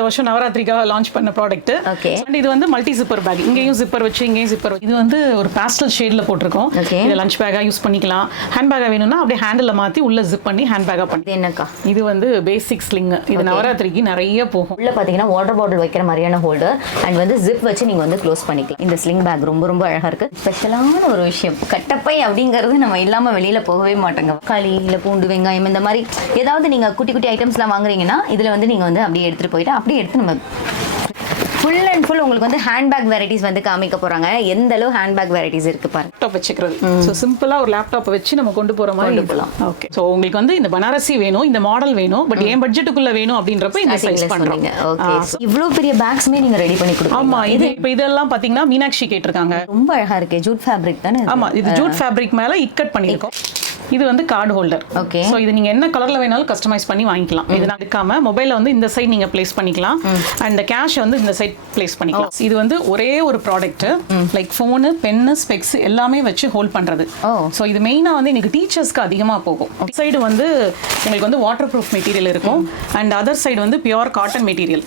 இந்த வருஷம் நவராத்திரிக்காக லான்ச் பண்ண ப்ராடக்ட். அண்ட் இது வந்து மல்டி ஜிப்பர் பேக் இங்கேயும் ஜிப்பர் வச்சு இங்கேயும் ஜிப்பர் இது வந்து ஒரு பேஸ்டல் ஷேட்ல போட்டிருக்கோம். இது லஞ்ச் பேக்கா யூஸ் பண்ணிக்கலாம். ஹேண்ட் பேக்கா வேணும்னா அப்படியே ஹேண்டில் மாத்தி உள்ள ஜிப் பண்ணி ஹேண்ட் பேக்கா பண்ணி என்னக்கா? இது வந்து பேசிக் ஸ்லிங் இது நவராத்திரிக்கு நிறைய போகும். உள்ள பாத்தீங்கன்னா வாட்டர் பாட்டில் வைக்கிற மாதிரியான ஹோல்டர் அண்ட் வந்து ஜிப் வச்சு நீங்க வந்து க்ளோஸ் பண்ணிக்கலாம். இந்த ஸ்லிங் பேக் ரொம்ப ரொம்ப அழகா இருக்கு. ஸ்பெஷலான ஒரு விஷயம். கட்டப்பை அப்படிங்கிறது நம்ம இல்லாம வெளியில போகவே மாட்டோங்க. களி இல்ல பூண்டு வெங்காயம் இந்த மாதிரி ஏதாவது நீங்க குட்டி குட்டி ஐட்டம்ஸ்லாம் வாங்குறீங்கன்னா இதுல வந்து நீங்க வந்து அப்படியே எடுத்துட்டு போயிட்டு அப்படியே எடுத்து நம்ம ஃபுல் அண்ட் ஃபுல் உங்களுக்கு வந்து ஹேண்ட்பேக் வெரைட்டிஸ் வந்து காமிக்க போறாங்க. எந்த அளவு ஹேண்ட்பேக் வெரைட்டிஸ் இருக்கு பாருங்க. லேப்டாப் வச்சுக்கிறது. ஸோ சிம்பிளா ஒரு லேப்டாப் வச்சு நம்ம கொண்டு போற மாதிரி போலாம். ஓகே ஸோ உங்களுக்கு வந்து இந்த பனாரசி வேணும் இந்த மாடல் வேணும் பட் என் பட்ஜெட்டுக்குள்ள வேணும் அப்படின்றப்ப இந்த சைஸ் சொன்னீங்க. ஓகே இவ்ளோ பெரிய பேக்ஸ்மே நீங்க ரெடி பண்ணி கொடுக்கலாம் ஆமா இது இப்போ இதெல்லாம் பாத்தீங்கன்னா மீனாட்சி கேட்டிருக்காங்க. ரொம்ப அழகா இருக்கு. ஜூட் ஃபேப்ரிக் தானே? ஆமா இது ஜூட் ஃபேப்ரிக் மேல இக்கட் பண்ணிருக்கோம் இது வந்து கார்டு ஹோல்டர் Okay. சோ இது நீங்க என்ன கலர்ல வேணாலும் கஸ்டமைஸ் பண்ணி வாங்கிக்கலாம். இது நான் எடுக்காம மொபைல்ல வந்து இந்த சைடு நீங்க ப்ளேஸ் பண்ணிக்கலாம். அண்ட் கேஷ் வந்து இந்த சைடு ப்ளேஸ் பண்ணிக்கலாம். இது வந்து ஒரே ஒரு product like phone pen specs எல்லாமே வச்சு ஹோல்ட் பண்றது. ஓ. சோ இது மெயினா வந்து எனக்கு டீச்சர்ஸ்க்கு அதிகமா போகும். சைடு வந்து உங்களுக்கு வந்து வாட்டர் ப்ரூஃப் மெட்டீரியல் இருக்கும் அண்ட் அதர் சைடு வந்து பியூர் காட்டன் மெட்டீரியல்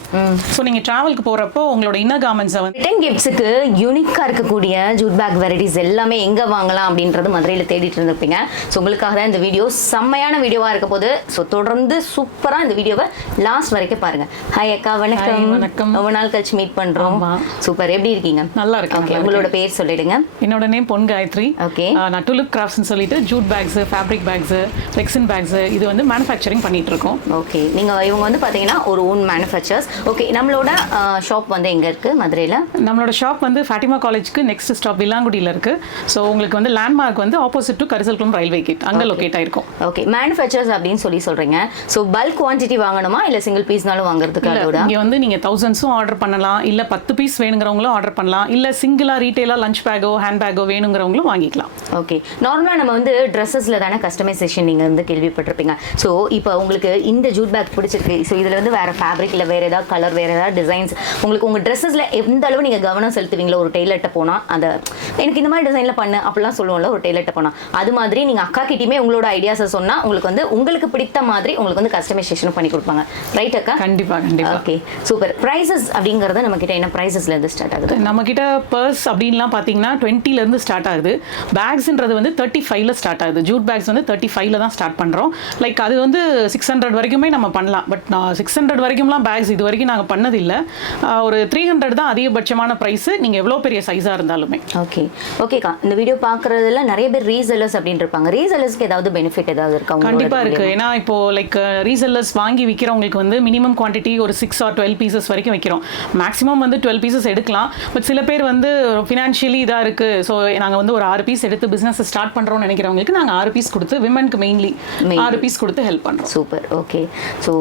சோ நீங்க டிராவலுக்கு போறப்போ உங்களோட இன்னர் கார்மெண்ட்ஸை வந்து ரிட்டன் கிஃப்ட்ஸுக்கு யூனிக்காக இருக்கக்கூடிய ஜூட் பேக் வெரைட்டிஸ் எல்லாமே எங்கே வாங்கலாம் அப்படின்றது மதுரையில் தேடிட்டு இருந்திருப்பீங்க. ஸோ உங்களுக்காக தான் இந்த வீடியோ செம்மையான வீடியோவாக இருக்க போது ஸோ தொடர்ந்து சூப்பராக இந்த வீடியோவை லாஸ்ட் வரைக்கும் பாருங்க. ஹாய் அக்கா வணக்கம். வணக்கம். ரொம்ப நாள் கழிச்சு மீட் பண்ணுறோம். சூப்பர் எப்படி இருக்கீங்க? நல்லா இருக்கேன், ஓகே உங்களோட பேர் சொல்லிடுங்க. என்னோட நேம் பொன் காயத்ரி. ஆஹ் நான் டுலிப் கிராஃப்ட்ஸ்னு சொல்லிட்டு jute bags fabric bags rexine bags இது வந்து மேனுஃபேக்சரிங் பண்ணிட்டு இருக்கோம். ஓகே நீங்கள் இவங்க வந்து பார்த்தீங்கன்னா ஒரு ஓன் மேனுஃபேக்சர்ஸ் ஓகே நம்மளோட ஷாப் வந்து எங்கே இருக்குது மதுரையில்? நம்மளோட ஷாப் வந்து ஃபேட்டிமா காலேஜ்க்கு நெக்ஸ்ட் ஸ்டாப் வில்லாங்குடியில் இருக்கு. ஸோ உங்களுக்கு வந்து லேண்ட்மார்க் வந்து opposite to Karisalkulam railway gate அங்கே லொக்கேட் ஆயிருக்கும். ஓகே மேனுஃபேக்சர்ஸ் அப்படின்னு சொல்லி சொல்கிறீங்க ஸோ பல்க் குவான்டிட்டி வாங்கணுமா? இல்லை சிங்கிள் பீஸ்னாலும் வாங்குறதுக்கு அதோட இங்கே வந்து நீங்கள் தௌசண்ட்ஸும் ஆர்டர் பண்ணலாம். இல்லை பத்து பீஸ் வேணுங்கிறவங்களும் ஆர்டர் பண்ணலாம். இல்லை சிங்கிளாக ரீட்டெயிலாக லஞ்ச் பேக்கோ ஹேண்ட் பேக்கோ வேணுங்கிறவங்களும் வாங்கிக்கலாம். ஓகே நார்மலாக நம்ம வந்து ட்ரெஸ்ஸஸில் தானே கஸ்டமைசேஷன் நீங்கள் வந்து கேள்விப்பட்டிருப்பீங்க. ஸோ இப்போ உங்களுக்கு இந்த ஜூட் பேக் பிடிச்சிருக்கு. ஸோ இதில் வந்து வேறு ஃபேப்ரிக் இல்லை வேறு ஏதாவது கலர் வேறு ஏதாவது டிசைன்ஸ் உங்களுக்கு உங்கள் ட்ரெஸ்ஸஸில் எந்த அளவு நீங்கள் கவனம் செலுத்துவீங்களோ? ஒரு டெய்லர்ட்ட போனால் அந்த எனக்கு இந்த மாதிரி டிசைனில் பண்ணு அப்படிலாம் சொல்லுவோம்ல ஒரு டெய்லர்ட்ட போனால் அது மாதிரி நீங்கள் அக்கா கிட்டயுமே உங்களோட ஐடியாஸை சொன்னால் உங்களுக்கு வந்து உங்களுக்கு பிடித்த மாதிரி உங்களுக்கு வந்து கஸ்டமைசேஷன் பண்ணி கொடுப்பாங்க. ரைட் அக்கா? கண்டிப்பா கண்டிப்பா. ஓகே சூப்பர் ப்ரைஸஸ் அப்படிங்கிறது நம்ம கிட்ட என்ன ப்ரைஸஸ்லேருந்து ஸ்டார்ட் ஆகுது? நம்ம கிட்ட பர்ஸ் அப்படின்லாம் பார்த்தீங்கன்னா 20 ல இருந்து ஸ்டார்ட் ஆகுது. பேக்ஸ்ன்றது வந்து தேர்ட்டி ஃபைவ்ல ஸ்டார்ட் ஆகுது. ஜூட் பேக்ஸ் வந்து தேர்ட்டி ஃபைவ்ல தான் ஸ்டார்ட் பண்ணுறோம் லைக் அது வந்து சிக்ஸ் ஹண்ட்ரட் வரைக்குமே நம்ம பண்ணலாம். பட் நான் சிக்ஸ் ஹண்ட்ரட் வரைக்கும்லாம் பேக்ஸ் இது வரைக்கும் நாங்கள் பண்ணதில்லை. ஒரு த்ரீ ஹண்ட்ரட் தான் அதிகபட்சமான ப்ரைஸ் நீங்கள் எவ்வளோ பெரிய சைஸாக இருந்தாலுமே. ஓகே ஓகேக்கா இந்த வீடியோ பார்க்குறதுல நிறைய பேர் ரீசெல்லர்ஸ் அப்படின்னு இருப்பாங்க. ரீசெல்லர்ஸ்க்கு ஏதாவது பெனிஃபிட் ஏதாவது இருக்கா கண்டிப்பா இருக்கு. ஏன்னா இப்போ லைக் ரீசெல்லர்ஸ் வாங்கி விற்கிறவங்களுக்கு வந்து மினிமம் குவாண்டிட்டி ஒரு சிக்ஸ் ஆர் டுவெல் பீசஸ் வரைக்கும் வைக்கிறோம். மேக்ஸிமம் வந்து டுவெல் பீசஸ் எடுக்கலாம். பட் சில பேர் வந்து ஃபினான்ஷியலி இதாக இருக்கு. ஸோ நாங்கள் வந்து ஒரு ஆறு பீஸ் எடுத்து பிஸ்னஸ் ஸ்டார்ட் பண்றோம்னு நினைக்கிறவங்களுக்கு நாங்கள் ஆறு பீஸ் கொடுத்து விமனுக்கு மெயின்லி. ஆறு பீஸ் கொடுத்து ஹெல்ப் பண்றோம். சூப்பர் ஓகே ஸோ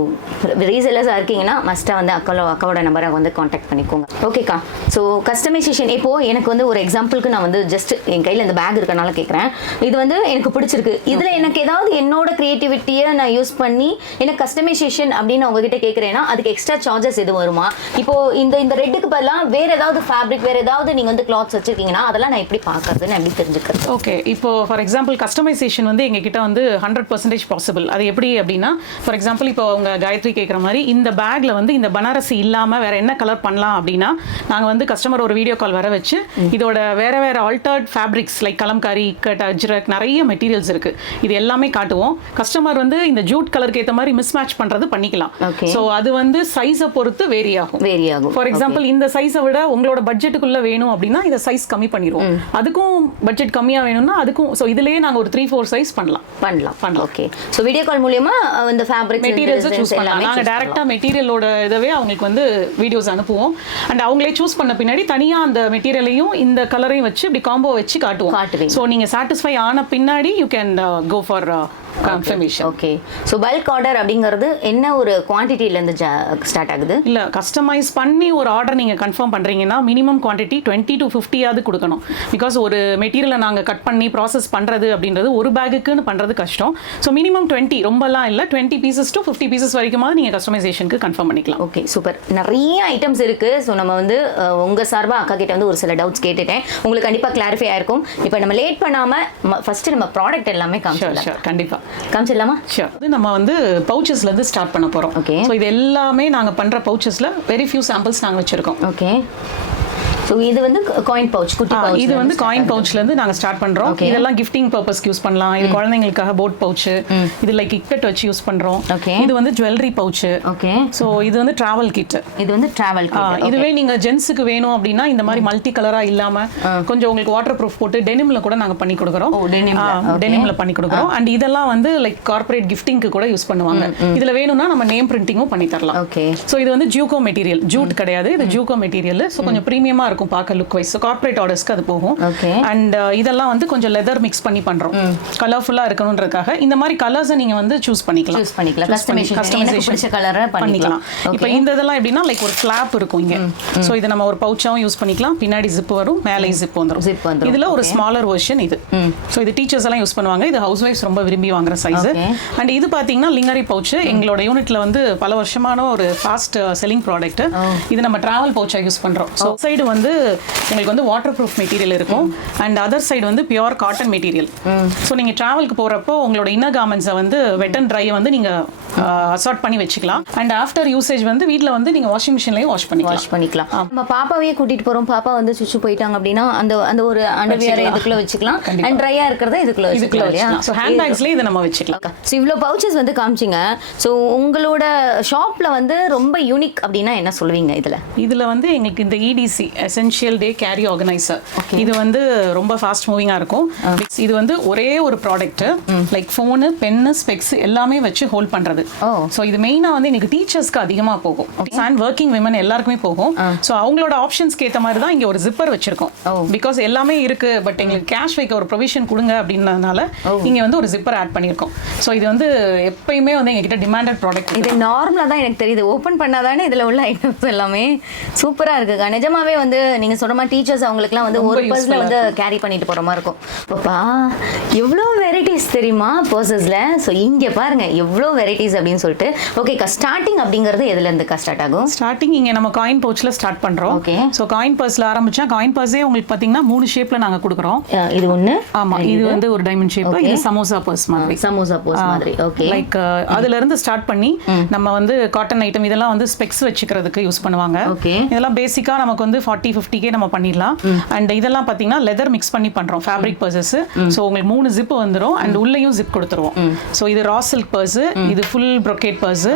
ரீசெல்லர்ஸாக இருக்கீங்கன்னா மஸ்ட்டாக வந்து அக்காலோ அக்காவோட நம்பரை வந்து காண்டாக்ட் பண்ணிக்கோங்க. ஓகேக்கா ஸோ கஸ்டமைசேஷன் இப்போ எனக்கு வந்து ஒரு எக்ஸாம்பிளுக்கு நான் வந்து ஜஸ்ட் என் கையில் இந்த பேக் இருக்கனால கேட்குறேன் இது வந்து எனக்கு பிடிச்சிருக்கு. இதில் எனக்கு ஏதாவது என்னோட க்ரியேட்டிவிட்டியை நான் யூஸ் பண்ணி எனக்கு கஸ்டமைசேஷன் அப்படின்னு உங்ககிட்ட கேட்குறேன்னா அதுக்கு எக்ஸ்ட்ரா சார்ஜஸ் எது வருமா? இப்போ இந்த இந்த ரெட்டுக்கு பதிலாக வேற ஏதாவது ஃபேப்ரிக் வேற ஏதாவது நீங்கள் வந்து கிளாத்ஸ் வச்சிருக்கீங்கன்னா அதெல்லாம் நான் எப்படி பார்க்கறது நான் எப்படி தெரிஞ்சுக்கிறது? ஓகே இப்போ ஃபார் எக்ஸாம்பிள் கஸ்டமைசேஷன் வந்து எங்ககிட்ட வந்து ஹண்ட்ரட் பர்சன்டேஜ் பாசிபிள் அது எப்படி அப்படின்னா ஃபார் எக்ஸாம்பிள் இப்போ அவங்க காயத்ரி கேட்குற மாதிரி இந்த பேக்ல வந்து இந்த பனாரசி இல்லாம வேற என்ன கலர் பண்ணலாம் அப்படின்னா நாங்க வந்து கஸ்டமர் ஒரு வீடியோ கால் வர வச்சு இதோட வேற வேற altered fabrics like Kalamkari ikat Ajrak நிறைய மெட்டீரியல்ஸ் இருக்கு. இது எல்லாமே காட்டுவோம். கஸ்டமர் வந்து இந்த ஜூட் கலருக்கு ஏற்ற மாதிரி மிஸ் மேட்ச் பண்றது பண்ணிக்கலாம். ஸோ அது வந்து சைஸை பொறுத்து வேரி ஆகும் வேரி ஆகும் ஃபார் எக்ஸாம்பிள் இந்த சைஸை விட உங்களோட பட்ஜெட்டுக்குள்ள வேணும் அப்படின்னா இந்த சைஸ் கம்மி பண்ணிடுவோம். அதுக்கும் பட்ஜெட் கம்மியா வேணும்னா அதுக்கும் ஸோ இதுலயே நாங்க ஒரு த்ரீ ஃபோர் சைஸ் பண்ணலாம். பண்ணலாம். பண்ணலாம். ஓகே ஸோ வீடியோ கால் மூலியமா இந்த ஃபேப்ரிக் மெட்டீரியல்ஸை சூஸ் பண்ணலாம். நாங்கள் டேரெக்டாக மெட்டீரியலோட இதவே அவங்களுக்கு வந்து வீடியோஸ் அனுப்புவோம். அண்ட் அவங்களே சூஸ் பண்ண பின்னாடி தனியாக அந்த மெட்டீரியலையும் இந்த கலரையும் வச்சு இப்படி காம்போ வச்சு காட்டுவோம். காட்டுவீங்க. ஸோ நீங்கள் சாட்டிஸ்ஃபை ஆன பின்னாடி you can go for confirmation okay so bulk order அப்படிங்கிறது என்ன ஒரு குவான்டிட்டிலேருந்து ஸ்டார்ட் ஆகுது? இல்ல கஸ்டமைஸ் பண்ணி ஒரு ஆர்டர் நீங்க கன்ஃபார்ம் பண்றீங்கன்னா மினிமம் குவாண்டிட்டி டுவெண்ட்டி டு ஃபிஃப்டியாவது கொடுக்கணும். பிகாஸ் ஒரு மெட்டீரியலை நாங்க கட் பண்ணி ப்ராசஸ் பண்றது அப்படின்றது ஒரு பேக்குக்குன்னு பண்றது கஷ்டம். ஸோ மினிமம் டுவெண்ட்டி ரொம்பலாம் இல்ல. Twenty pieces to fifty pieces வரைக்குமாவது நீங்க கஸ்டமைசேஷனுக்கு கன்ஃபார்ம் பண்ணிக்கலாம். ஓகே சூப்பர் நிறைய ஐட்டம்ஸ் இருக்கு. ஸோ நம்ம வந்து அஹ், உங்க சார்பா அக்கா கிட்ட வந்து ஒரு சில டவுட்ஸ் கேட்டுட்டேன். உங்களுக்கு கண்டிப்பா கிளாரிஃபை ஆயிருக்கும். இப்போ நம்ம லேட் பண்ணாம ஃபர்ஸ்ட் நம்ம ப்ராடக்ட் எல்லாமே காமிச்சிடலாம். ஷூர் கண்டிப்பா காமிச்சிடலாமா? ஷியோர் இது நம்ம வந்து பவுச்சஸ்ல இருந்து ஸ்டார்ட் பண்ண போறோம். Okay. ஸோ இது எல்லாமே நாங்க பண்ற பவுச்சஸ்ல வெரி ஃபியூ சாம்பிள்ஸ் நாங்க வச்சிருக்கோம். ஓகே ஸோ இது வந்து காயின் பவுச் குட்டி பவுச் இது வந்து காயின் பவுச்ல இருந்து நாங்க ஸ்டார்ட் பண்றோம். இதெல்லாம் கிஃப்டிங் பர்பஸ்க்கு யூஸ் பண்ணலாம். இது குழந்தைங்களுக்காக போட் பவுச் இது லைக் கிக்கெட் வச்சு யூஸ் பண்றோம். இது வந்து ஜுவல்லரி பவுச் ஓகே ஸோ இது வந்து டிராவல் கிட் இது வந்து டிராவல் இதுவே நீங்க ஜென்ஸுக்கு வேணும் அப்படின்னா இந்த மாதிரி மல்டி கலரா இல்லாம கொஞ்சம் உங்களுக்கு வாட்டர் ப்ரூஃப் போட்டு டெனிம்ல கூட நாங்க பண்ணி கொடுக்குறோம். டெனிம்ல பண்ணி கொடுக்குறோம். அண்ட் இதெல்லாம் வந்து லைக் கார்ப்பரேட் கிஃப்டிங்க்கு கூட யூஸ் பண்ணுவாங்க. இதுல வேணும்னா நம்ம நேம் பிரிண்டிங்கும் பண்ணி தரலாம். ஓகே ஸோ இது வந்து ஜூகோ மெட்டீரியல் ஜூட் கிடையாது. இது ஜூகோ மெட்டீரியல் ஸோ கொஞ்சம் ப்ரீமியமா இருக்கும். பார்க்க லுக் வைஸ் ஸோ கார்ப்பரேட் ஆர்டர்ஸ்க்கு அது போகும். அண்ட் இதெல்லாம் வந்து கொஞ்சம் லெதர் மிக்ஸ் பண்ணி பண்றோம். கலர்ஃபுல்லா இருக்கணுன்றதுக்காக இந்த மாதிரி கலர்ஸை நீங்க வந்து சூஸ் பண்ணிக்கலாம். Choose பண்ணிக்கலாம். Colour அ பண்ணிக்கலாம். இப்போ. இந்த இதெல்லாம் எப்படின்னா லைக் ஒரு ஃபிளாப் இருக்கும் இங்க. ஸோ இது நம்ம ஒரு பவுச்சாவும் யூஸ் பண்ணிக்கலாம். பின்னாடி ஜிப் வரும் மேலே ஜிப் வந்துரும். Zip வந்துரும். இதுல ஒரு. ஸ்மாலர் வெர்ஷன் இது. ஸோ இது டீச்சர்ஸ் எல்லாம் யூஸ் பண்ணுவாங்க. இது ஹவுஸ் ஒய்ஃப்ஸ் ரொம்ப விரும்பி வாங்குற சைஸ். அண்ட் இது பாத்தீங்கன்னா லிங்கரி பவுச் எங்களோட யூனிட்ல வந்து பல வருஷமான ஒரு ஃபாஸ்ட் செல்லிங் ப்ராடக்ட் இது நம்ம டிராவல் பவுச்சா யூஸ் பண்றோம். ஸோ சைடு வந்து உங்களுக்கு வந்து வாட்டர் ப்ரூஃப் மெட்டீரியல் இருக்கும். அண்ட் அதர் சைடு வந்து பியூர் காட்டன் மெட்டீரியல் ஸோ நீங்க டிராவலுக்கு போறப்போ உங்களோட இன்னர் கார்மெண்ட்ஸை வந்து வெட் அண்ட் ட்ரை வந்து நீங்க அசார்ட் பண்ணி வச்சுக்கலாம். அண்ட் ஆஃப்டர் யூசேஜ் வந்து வீட்ல வந்து நீங்க வாஷிங் மிஷின்லயும் வாஷ் பண்ணிக்கலாம். வாஷ் பண்ணிக்கலாம். நம்ம பாப்பாவையே கூட்டிட்டு போறோம். பாப்பா வந்து சுச்சு போயிட்டாங்க அப்படின்னா அந்த அந்த ஒரு அண்டர்வியர். இதுக்குள்ள வச்சுக்கலாம். அண்ட் ட்ரையா இருக்கிறத இதுக்குள்ள இதுக்குள்ள வச்சுக்கலாம் இல்லையா? ஸோ ஹேண்ட் பேக்ஸ்லேயே இதை நம்ம வச்சுக்கலாம். ஸோ இவ்வளோ பவுச்சஸ் வந்து காமிச்சிங்க. ஸோ உங்களோட ஷாப்ல வந்து ரொம்ப யூனிக் அப்படின்னா என்ன சொல்லுவீங்க இதுல? இதுல வந்து எங்களுக்கு இந்த E EDC essential day carry organizer இது வந்து ரொம்ப ஃபாஸ்ட் மூவிங்கா இருக்கும். இது வந்து ஒரே ஒரு product like phone pen specs எல்லாமே வச்சு ஹோல்ட் பண்றது. ஓ. ஸோ இது மெயினா வந்து எங்களுக்கு டீச்சர்ஸ்க்கு அதிகமா போகும். அண்ட் ஒர்க்கிங் விமன் எல்லாருக்குமே போகும். ஸோ அவங்களோட ஆப்ஷன்ஸ்க்கு ஏத்த மாதிரி தான் இங்க ஒரு ஜிப்பர் வச்சிருக்கோம். பிகாஸ் எல்லாமே இருக்கு பட் எங்களுக்கு கேஷ் வைக்க ஒரு ப்ரொவிஷன் கொடுங்க அப்படின்றதுனால இங்க வந்து ஒரு ஜிப்பர் ஆட் பண்ணியிருக்கோம். ஸோ இது வந்து எப்பயுமே வந்து எங்ககிட்ட டிமாண்டட் ப்ராடக்ட் இது நார்மலாக தான். எனக்கு தெரியுது. ஓப்பன் பண்ணாதானே இதில் உள்ள ஐட்டம்ஸ் எல்லாமே? சூப்பராக இருக்குக்கா நிஜமாவே வந்து நீங்கள் சொல்ற மாதிரி டீச்சர்ஸ் அவங்களுக்குலாம் வந்து ஒரு பர்ஸில் வந்து கேரி பண்ணிட்டு போகிற மாதிரி இருக்கும். பாப்பா எவ்வளோ வெரைட்டிஸ் தெரியுமா பர்சஸில் ஸோ இங்கே பாருங்க எவ்வளோ வெரைட்டிஸ் அப்படின்னு சொல்லிட்டு. ஓகேக்கா ஸ்டார்டிங் அப்படிங்கிறது எதுலேருந்துக்கா ஸ்டார்ட் ஆகும்? ஸ்டார்டிங் இங்க நம்ம காயின் பவுச்ல ஸ்டார்ட் பண்றோம். Okay. ஸோ காயின் பர்ஸ்ல ஆரம்பிச்சா காயின் பர்ஸே உங்களுக்கு பாத்தீங்கன்னா மூணு ஷேப்ல நாங்க கொடுக்குறோம். இது ஒன்று ஆமா இது வந்து ஒரு டைமண்ட் ஷேப். இது சமோசா பர்ஸ் மாதிரி. சமோசா போஸ் மாதிரி. ஓகே லைக் அதுல இருந்து ஸ்டார்ட் பண்ணி நம்ம வந்து காட்டன் ஐட்டம் இதெல்லாம் வந்து ஸ்பெக்ஸ் வச்சுக்கிறதுக்கு யூஸ் பண்ணுவாங்க. Okay. இதெல்லாம் பேசிக்கா நமக்கு வந்து ஃபார்ட்டி ஃபிஃப்டிக்கே நம்ம பண்ணிடலாம். அண்ட் இதெல்லாம் பாத்தீங்கன்னா லெதர் மிக்ஸ் பண்ணி பண்றோம் ஃபேப்ரிக் பர்சஸ் ஸோ உங்களுக்கு மூணு ஜிப் வந்துரும். அண்ட் உள்ளேயும் ஜிப் கொடுத்துருவோம். ஸோ இது ரா சில்க் பர்ஸ் இது ஃபுல் ப்ரொக்கேட் பர்ஸ்.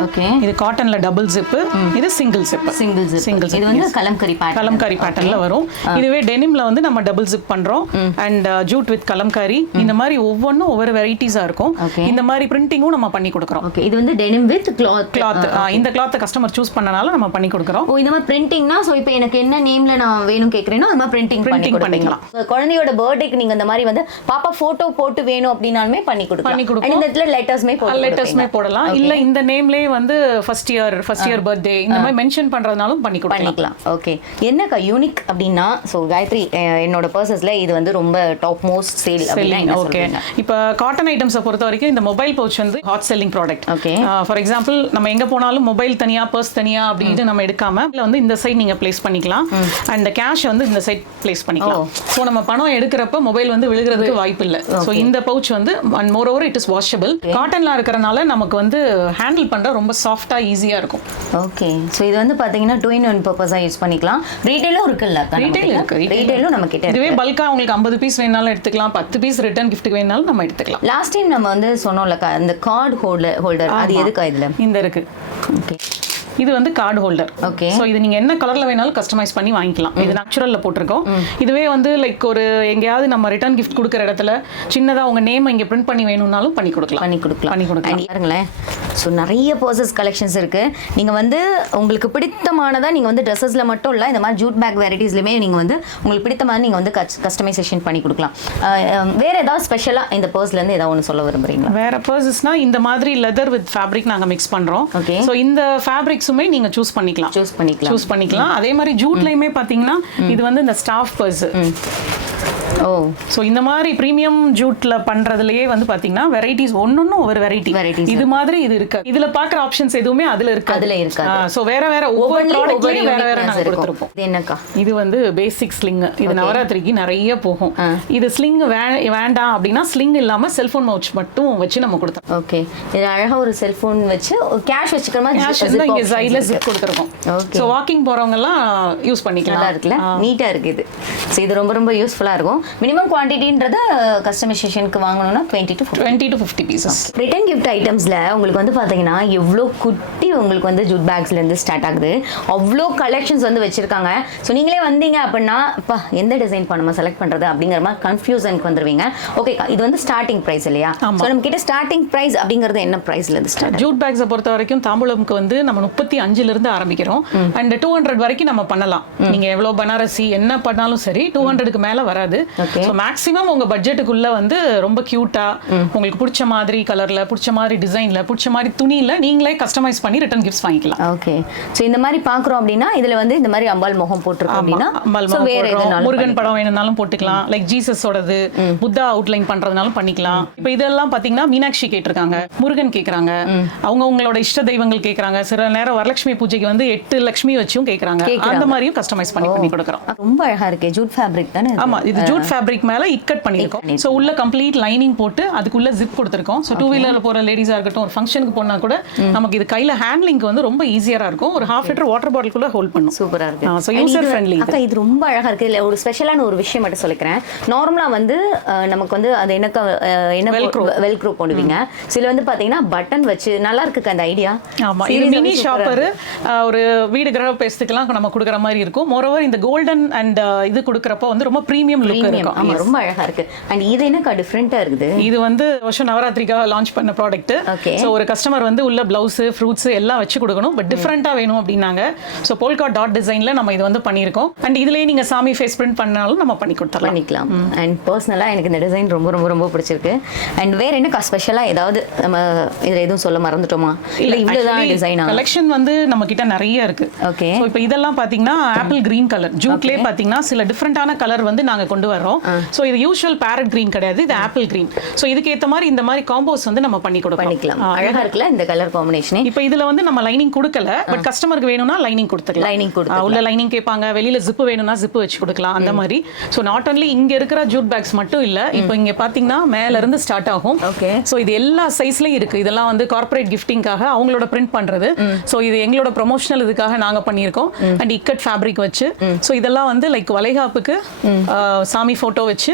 இது காட்டன்ல டபுள் ஜிப் இது single zip single zip zip, இது வந்து. கலம்கரி பேட்டர்ன் கலம்காரி பேட்டர்ன்ல வரும். இதுவே டெனிம்ல வந்து நம்ம டபுள் ஜிப் பண்றோம். அண்ட் ஜூட் வித் கலம்காரி இந்த மாதிரி ஒவ்வொன்றும் ஒவ்வொரு வெரைட்டிஸா இருக்கும். இந்த மாதிரி பிரிண்டிங்கும் நம்ம பண்ணி கொடுக்குறோம். இது வந்து டெனிம் வித் கிளாத் கிளாத் இந்த கிளாத் கஸ்டமர் சூஸ் பண்ணனால நம்ம பண்ணி கொடுக்குறோம். இந்த மாதிரி பிரிண்டிங்னா ஸோ இப்போ எனக்கு என்ன நேம்ல நான் வேணும் கேட்குறேனோ அது மாதிரி பிரிண்டிங் பண்ணி Printing பண்ணிக்கலாம். குழந்தையோட பர்த்டேக்கு நீங்க இந்த மாதிரி வந்து பாப்பா போட்டோ போட்டு வேணும் அப்படின்னாலுமே பண்ணி கொடுக்கலாம். பண்ணி. And இந்த இடத்துல லெட்டர்ஸ்மே லெட்டர்ஸ்மே போடலாம். இல்ல இந்த நேம்லயே வந்து first year first year birthday இந்த மாதிரி மென்ஷன் பண்றதுனாலும் பண்ணி கொடுக்கலாம். பண்ணிக்கலாம். ஓகே என்னக்கா யூனிக் அப்படின்னா ஸோ காயத்ரி என்னோட பர்சஸ்ல இது வந்து ரொம்ப டாப் மோஸ்ட் சேல் அப்படின்னா ஓகே இப்போ காட்டன் ஐட்டம்ஸை பொறுத்த வரைக்கும் இந்த மொபைல் பவுச் வந்து hot selling product Okay. For example நம்ம எங்க போனாலும் மொபைல் தனியா பர்ஸ் தனியா அப்படின்னு நம்ம எடுக்காம இல்ல வந்து இந்த சைடு நீங்க பிளேஸ் பண்ணிக்கலாம். அண்ட் கேஷ் வந்து இந்த சைடு பிளேஸ் பண்ணிக்கலாம். ஸோ நம்ம பணம் எடுக்கிறப்ப மொபைல் வந்து விழுகிறதுக்கு வாய்ப்பு இல்லை. ஸோ இந்த பவுச் வந்து and moreover it is washable காட்டன்ல இருக்கிறனால நமக்கு வந்து ஹேண்டில் பண்ற ரொம்ப சாஃப்டா ஈஸியா இருக்கும். ஓகே ஸோ இது வந்து பாத்தீங்கன்னா டூ இன் ஒன் பர்பஸாக யூஸ் பண்ணிக்கலாம். ரீட்டைலும் இருக்குல்ல ரீட்டைல் இருக்கு. ரீட்டைலும் நம்ம கிட்ட இதுவே பல்கா உங்களுக்கு ஐம்பது பீஸ் வேணாலும் எடுத்துக்கலாம் பத்து பீஸ் ரிட்டர்ன் கிஃப்ட் வேணாலும் நம்ம எடுத்துக்கலாம். லாஸ்ட் டைம் நம்ம வந்து சொன்னோம்லக்கா இந்த கார்டு ஹோல்டர் ஹோல்டர் அது எதுக்கா இதுல? இந்த இருக்கு. ஓகே இது வந்து கார்டு ஹோல்டர் Okay. ஸோ இது நீங்க என்ன கலர்ல வேணாலும் கஸ்டமைஸ் பண்ணி வாங்கிக்கலாம். இது நேச்சுரல்ல போட்டிருக்கோம். இதுவே வந்து லைக் ஒரு எங்கேயாவது நம்ம ரிட்டர்ன் கிஃப்ட் கொடுக்குற இடத்துல சின்னதா உங்க நேம் இங்க பிரிண்ட் பண்ணி வேணும்னாலும் பண்ணி கொடுக்கலாம். பண்ணி கொடுக்கலாம். பண்ணி கொடுக்கலாம். பாருங்களேன். ஸோ நிறைய பர்சஸ் கலெக்ஷன்ஸ் இருக்கு. நீங்க வந்து உங்களுக்கு பிடித்தமானதா நீங்க வந்து ட்ரெஸ்ஸஸ்ல மட்டும் இல்ல இந்த மாதிரி ஜூட் பேக் வெரைட்டிஸ்லயுமே நீங்க வந்து உங்களுக்கு பிடித்த மாதிரி நீங்க வந்து கஸ்டமைசேஷன் பண்ணி கொடுக்கலாம். வேற ஏதாவது ஸ்பெஷலா இந்த பர்ஸ்ல இருந்து ஏதாவது ஒன்று சொல்ல விரும்புறீங்களா? வேற பர்சஸ்னா இந்த மாதிரி லெதர் வித் ஃபேப்ரிக் நாங்க மிக்ஸ் பண்றோம். Okay. ஸோ இந்த ஃபேப்ரிக்ஸுமே நீங்க சூஸ் பண்ணிக்கலாம். சூஸ் பண்ணிக்கலாம். சூஸ் பண்ணிக்கலாம். அதே மாதிரி ஜூட்லயுமே பாத்தீங்கன்னா இது வந்து இந்த ஸ்டாஃப் பர்ஸ் ஓ. ஸோ இந்த மாதிரி ப்ரீமியம் ஜூட்ல பண்றதுலயே வந்து பாத்தீங்கன்னா வெரைட்டிஸ் ஒன்னொன்னும் ஒவ்வொரு வெரைட்டி Varieties இது மாதிரி இது இருக்கு. இதுல பாக்குற ஆப்ஷன்ஸ் எதுவுமே அதுல இருக்கு அதுல இருக்காது. ஸோ வேற வேற ஒவ்வொரு ப்ராடக்ட்லயும் வேற வேற uniqueness நாங்க இருக்கும். கொடுத்துருப்போம். என்னக்கா? இது வந்து பேசிக் ஸ்லிங் இது நவராத்திரிக்கு நிறைய போகும். இது ஸ்லிங் வேண்டாம் அப்படின்னா ஸ்லிங் இல்லாம செல்போன் மவுச் மட்டும் வச்சு நம்ம கொடுத்தோம் ஓகே இது அழகா ஒரு செல்போன் வச்சு கேஷ் வச்சுக்கிற மாதிரி கேஷ் வந்து இங்க சைட்ல இருக்கு. ஜிப் கொடுத்துருக்கோம். ஸோ வாக்கிங் போறவங்க எல்லாம் யூஸ் பண்ணிக்கலாம். இருக்குல்ல? நீட்டா இருக்கு இது ஸோ இது ரொம்ப ரொம்ப யூஸ்ஃபுல்லா இருக்கும். மினிமம் குவான்டிட்டின்றத கஸ்டமைசேஷனுக்கு வாங்கணும்னா twenty to twenty to fifty pieces return gift ஐட்டம்ஸில் உங்களுக்கு வந்து பார்த்தீங்கன்னா எவ்வளோ குட்டி உங்களுக்கு வந்து ஜூட் பேக்ஸ்லேருந்து ஸ்டார்ட் ஆகுது. அவ்வளோ கலெக்ஷன்ஸ் வந்து வச்சுருக்காங்க. ஸோ நீங்களே வந்தீங்க அப்படின்னா அப்பா எந்த டிசைன் பண்ண செலக்ட் பண்ணுறது அப்படிங்கிற மாதிரி கன்ஃபியூசனுக்கு வந்துருவீங்க. ஓகே இது வந்து ஸ்டார்டிங் ப்ரைஸ் இல்லையா. ஸோ நம்ம கிட்ட ஸ்டார்டிங் ப்ரைஸ் அப்படிங்கிறது என்ன ப்ரைஸ்லேருந்து ஸ்டார்ட் ஜூட் பேக்ஸை பொறுத்த வரைக்கும் தாம்பூலம்க்கு வந்து நம்ம முப்பத்தி அஞ்சுல இருந்து ஆரம்பிக்கிறோம். அண்ட் டூ ஹண்ட்ரட் வரைக்கும் நம்ம பண்ணலாம். நீங்க எவ்வளவு பனாரசி என்ன பண்ணாலும் சரி டூ ஹண்ட்ரடுக்கு மேல வராது. ஸோ மேக்ஸிமம் உங்க பட்ஜெட்டுக்குள்ள வந்து ரொம்ப கியூட்டா உங்களுக்கு பிடிச்ச மாதிரி கலர்ல பிடிச்ச மாதிரி டிசைன்ல பிடிச்ச மாதிரி துணியில நீங்களே கஸ்டமைஸ் பண்ணி ரிட்டர்ன் கிஃப்ட்ஸ் வாங்கிக்கலாம். ஓகே ஸோ இந்த மாதிரி பார்க்குறோம் அப்படின்னா இதில் வந்து இந்த மாதிரி அம்பாள் முகம் போட்டிருக்கோம் அப்படின்னா அம்பாள் மாவு வேற முருகன் படம் வேணும்னாலும் போட்டுக்கலாம். லைக் ஜீசஸோடது புத்தா அவுட்லைன் பண்றதுனாலும் பண்ணிக்கலாம். இப்போ இதெல்லாம் பாத்தீங்கன்னா மீனாட்சி கேட்டிருக்காங்க முருகன் கேக்குறாங்க. அவங்க உங்களோட இஷ்ட தெய்வங்கள் கேக்குறாங்க. சில நேரம் வரலட்சுமி பூஜைக்கு வந்து எட்டு லட்சுமி வச்சும் கேக்குறாங்க. கேக்குறாங்க. அந்த மாதிரியும் கஸ்டமைஸ் பண்ணி பண்ணி கொடுக்குறோம். ரொம்ப அழகா இருக்கு. ஜூட் ஃபேப்ரிக் தானே இது? ஆமா இது ஜூட் ஃபேப்ரிக் மேல இக்கட் பண்ணிருக்கோம். சோ உள்ள கம்ப்ளீட் லைனிங் போட்டு அதுக்குள்ள ஜிப் கொடுத்துருக்கோம். சோ டூ வீலர்ல போற லேடிஸா இருக்கட்டும் ஒரு ஃபங்க்ஷனுக்கு போனா கூட நமக்கு இது கையில ஹேண்ட்லிங் வந்து ரொம்ப ஈஸியா இருக்கும். ஒரு ஹாஃப் லிட்டர் வாட்டர் பாட்டிலுக்குள்ள ஹோல்ட் பண்ணும். சூப்பரா இருக்கு. இது- friendly இது. அக்கா இது ரொம்ப அழகா இருக்கு. இல்ல ஒரு ஸ்பெஷலான ஒரு விஷயம் மட்டும் சொல்லிக்கிறேன். நார்மலா வந்து நமக்கு வந்து அது என்ன என்ன. வெல்க்ரோ போடுவீங்க. சில வந்து பாத்தீங்கன்னா பட்டன் வச்சு நல்லா இருக்கு அந்த ஐடியா ஆமா இது மினி ஷாப்பர் ஒரு வீடு கிரக பேஸ்துக்கெல்லாம் நம்ம கொடுக்குற மாதிரி இருக்கும். மோரோவர் இந்த கோல்டன் அண்ட் இது கொடுக்குறப்போ வந்து ரொம்ப ப்ரீமியம் லுக் இருக்கும். ஆமா ரொம்ப அழகா இருக்கு. அண்ட் இது என்னக்கா டிஃப்ரெண்டா இருக்குது? இது வந்து வருஷம் நவராத்திரிக்காக லான்ச் பண்ண ப்ராடக்ட் Okay. ஸோ ஒரு கஸ்டமர் வந்து உள்ள பிளவுஸ் ஃப்ரூட்ஸ் எல்லாம் வச்சு கொடுக்கணும். பட் டிஃப்ரெண்ட்டாக வேணும் அப்படின்னாங்க. ஸோ போல்கா டாட் டிசைனில் நம்ம இது வந்து பண்ணியிருக்கோம். அண்ட் இதுலேயே நீங்கள் சாமி ஃபேஸ் பிரிண்ட் பண்ணாலும் நம்ம பண்ணி கொடுத்துடலாம். பண்ணிக்கலாம். அண்ட் பர்சனலாக எனக்கு இந்த டிசைன் ரொம்ப ரொம்ப ரொம்ப பிடிச்சிருக்கு. அண்ட் வேற என்னக்கா ஸ்பெஷலாக ஏதாவது நம்ம இதில் எதுவும் சொல்ல மறந்துட்டோமா? இல்லை இவ்வளோதான் டிசைனா கலெக்ஷன் வந்து நம்ம கிட்ட நிறைய இருக்கு. ஓகே இப்போ இதெல்லாம் பார்த்தீங்கன்னா ஆப்பிள் கிரீன் கலர் ஜூட்லேயே பார்த்தீங்கன்னா சில டிஃப்ரெண்டான கலர் வந்து நாங்கள் கொண்டு வர்றோம் ஸோ இது யூஷுவல் பேரட் கிரீன் கிடையாது. இது ஆப்பிள் கிரீன் ஸோ இதுக்கு ஏற்ற மாதிரி இந்த மாதிரி காம்போஸ் வந்து நம்ம பண்ணி கொடுப்போம் பண்ணிக்கலாம். அழகா இருக்குல்ல இந்த கலர் காம்பினேஷனே இப்போ இதுல வந்து நம்ம லைனிங் கொடுக்கல பட் கஸ்டமருக்கு வேணும்னா லைனிங் கொடுத்துக்கலாம். கொடுத்துக்கலாம். ஆ, உள்ள லைனிங் கேட்பாங்க வெளியில ஜிப்பு வேணும்னா ஜிப்பு வச்சு கொடுக்கலாம் அந்த மாதிரி. ஸோ நாட் ஒன்லி இங்க இருக்கிற ஜூட் பேக்ஸ் மட்டும் இல்ல இப்போ இங்க பாத்தீங்கன்னா மேல இருந்து ஸ்டார்ட் ஆகும். Okay. ஸோ இது எல்லா சைஸ்லயும் இருக்கு. இதெல்லாம் வந்து கார்ப்பரேட் கிஃப்டிங்காக அவங்களோட பிரிண்ட் பண்றது. ஸோ இது எங்களோட ப்ரொமோஷனல் இதுக்காக நாங்க பண்ணியிருக்கோம். அண்ட் இக்கட் ஃபேப்ரிக் வச்சு. ஸோ இதெல்லாம் வந்து லைக் வளைகாப்புக்கு சாமி போட்டோ வச்சு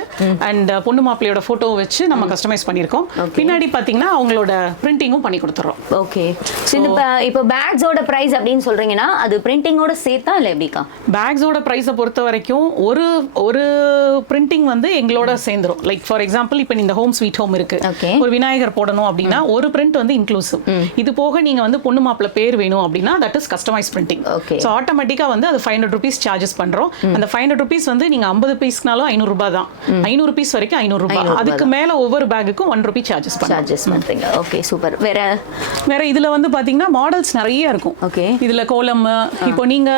அண்ட் பொண்ணு மாப்பிள்ளையோட போட்டோ வச்சு நம்ம கஸ்டமைஸ் பண்ணியிருக்கோம். பின்னாடி பாத்தீங்கன்னா அவங்களோட பிரிண்டிங்கும் பண்ணி கொடுத்துறோம் ஓகே ஸோ இந்த இப்போ பேக்ஸோட ப்ரைஸ் அப்படின்னு சொல்றீங்கன்னா அது பிரிண்டிங்கோட சேர்த்தா இல்லை எப்படிக்கா? பேக்ஸோட ப்ரைஸை பொறுத்த வரைக்கும் ஒரு ஒரு பிரிண்டிங் வந்து எங்களோட சேர்ந்துரும். லைக் ஃபார் எக்ஸாம்பிள் இப்போ இந்த ஹோம் ஸ்வீட் ஹோம் இருக்கு. ஒரு விநாயகர் போடணும் அப்படின்னா ஒரு பிரிண்ட் வந்து இன்க்ளூசிவ் இது போக நீங்க வந்து பொண்ணு மாப்பிள்ள பேர் வேணும் அப்படின்னா that is customize printing. So ஆட்டோமேட்டிக்கா வந்து அது ஃபைவ் ஹண்ட்ரட் ருபீஸ் சார்ஜஸ் பண்றோம். அந்த ஃபைவ் ஹண்ட்ரட் ருபீஸ் வந்து நீங்க ஐம்பது பீஸ்னாலும் ஐநூறு ரூபாய் தான். ஐநூறு பீஸ் வரைக்கும் ஐநூறு ரூபாய் 500 அதுக்கு மேல ஒவ்வொரு பேக்குக்கும் ஒன் ருபி சார்ஜஸ் பண்ணுறோம் சார்ஜஸ் பண்ணுறீங்க ஓகே சூப்பர் வேற? வேற இதுல வந்து பாத்தீங்கன்னா மாடல்ஸ் நிறைய இருக்கும். Okay. இதுல கோலம் இப்போ நீங்க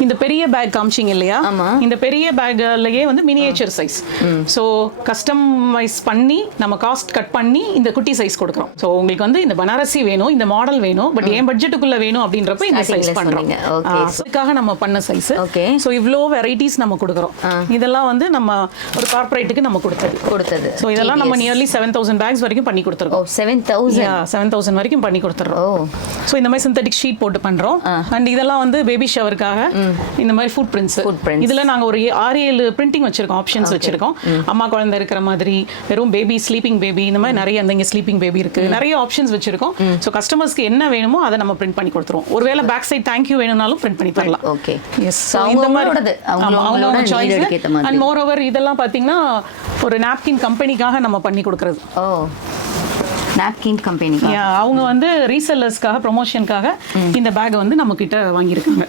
இந்த பெரிய பேக் காமிச்சீங்க இல்லையா. இந்த பெரிய பேக்லயே வந்து மினியேச்சர் சைஸ் ஸோ கஸ்டமைஸ் பண்ணி நம்ம காஸ்ட் கட் பண்ணி இந்த குட்டி சைஸ் கொடுக்குறோம். ஸோ உங்களுக்கு வந்து இந்த பனாரசி வேணும் இந்த மாடல் வேணும் பட் என் பட்ஜெட்டுக்குள்ள வேணும் அப்படின்றப்ப இந்த சைஸ். ஆ, அதுக்காக நம்ம பண்ண சைஸ் Okay. ஸோ இவ்வளோ வெரைட்டிஸ் நம்ம கொடுக்குறோம். இதெல்லாம் வந்து நம்ம ஒரு கார்ப்பரேட்டுக்கு நம்ம கொடுத்தது. கொடுத்தது. ஸோ இதெல்லாம் நம்ம நியர்லி செவன் தௌசண்ட் பேக்ஸ் வரைக்கும் பண்ணி கொடுத்துருக்கோம். செவன் தௌசண்ட் செவன் தௌசண்ட் வரைக்கும் பண்ணி கொடுத்துட்றோம் ஓ. ஸோ இந்த மாதிரி சிந்தட்டிக் ஷீட் போட்டு பண்றோம். அண்ட் இதெல்லாம் வந்து பேபி ஷவருக்காக இந்த மாதிரி ஃபுட் பிரிண்ட்ஸ் Footprints. இதுல நாங்க ஒரு ஆறு ஏழு பிரிண்டிங் வச்சிருக்கோம் ஆப்ஷன்ஸ் வச்சிருக்கோம். அம்மா குழந்தை இருக்கிற மாதிரி வெறும் பேபி ஸ்லீப்பிங் பேபி இந்த மாதிரி நிறைய அந்த இங்க ஸ்லீப்பிங் பேபி இருக்கு. நிறைய ஆப்ஷன்ஸ் வச்சிருக்கோம். ஸோ கஸ்டமர்ஸ்க்கு என்ன வேணுமோ அதை நம்ம பிரிண்ட் பண்ணி கொடுத்துருவோம். ஒருவேளை பேக் சைட் தேங்க்யூ வேணும்னாலும் பிரிண்ட் பண்ணி தரலாம். ஓகே எஸ் சாய்ஸ் மாதிரி. அண்ட் மோர் ஓவர் இதெல்லாம் பாத்தீங்கன்னா ஒரு நாப்கின் கம்பெனிக்காக நம்ம பண்ணி கொடுக்கறது. ஓ. நாப்கின் கம்பெனி அவங்க வந்து ரீசெல்லர்ஸ்க்காக ப்ரொமோஷனுக்காக இந்த பேக் வந்து நம்ம கிட்ட வாங்கியிருக்காங்க